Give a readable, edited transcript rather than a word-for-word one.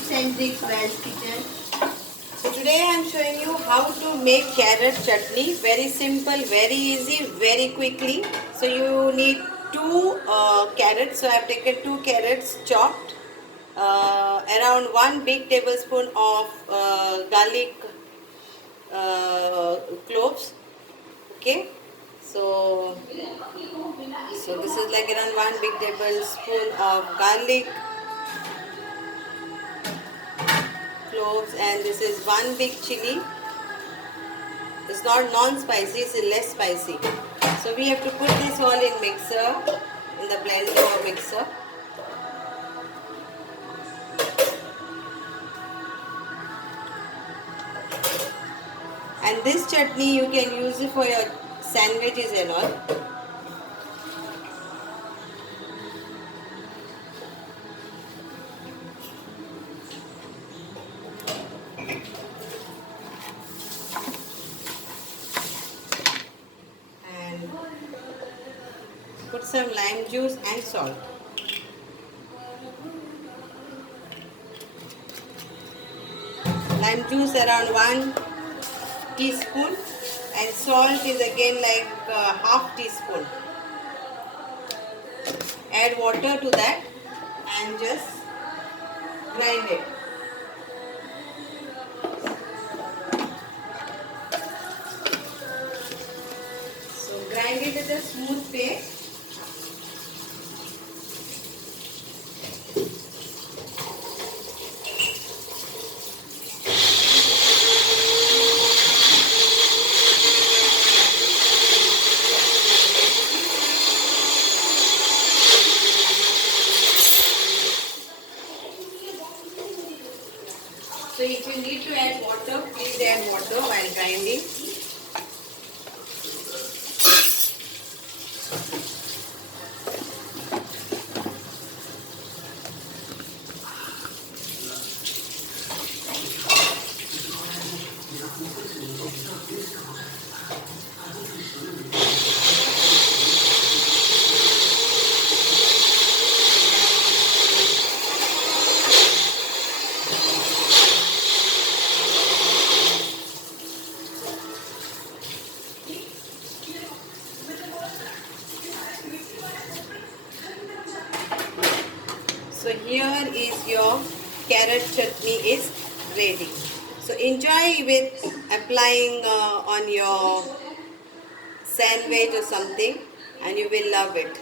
tips and tricks Royale kitchen. So today I am showing you how to make carrot chutney. Very simple, very easy, very quickly. So you need two carrots. So I have taken two carrots chopped, around 1 big tablespoon of garlic cloves. Okay, so this is like around 1 big tablespoon of garlic cloves, and this is 1 big chili. It's not non-spicy, it's less spicy. So we have to put this all in mixer, in the blender or mixer. And this chutney you can use it for your sandwiches and all. And put some lime juice and salt. Lime juice around 1 teaspoon, and salt is again like half teaspoon. Add water to that and just grind it. So grind it at a smooth paste. So if you need to add water, please add water while grinding. So here is your carrot chutney is ready. So enjoy with applying on your sandwich or something, and you will love it.